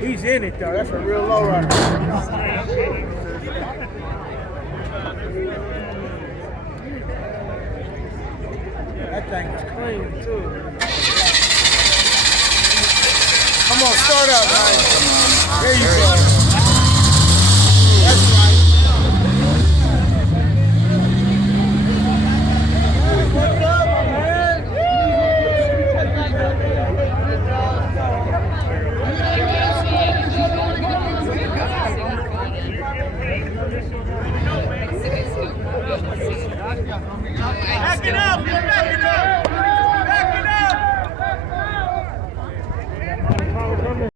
He's in it though. That's a real lowrider. That thing is clean too. Come on, start up, man. There you go.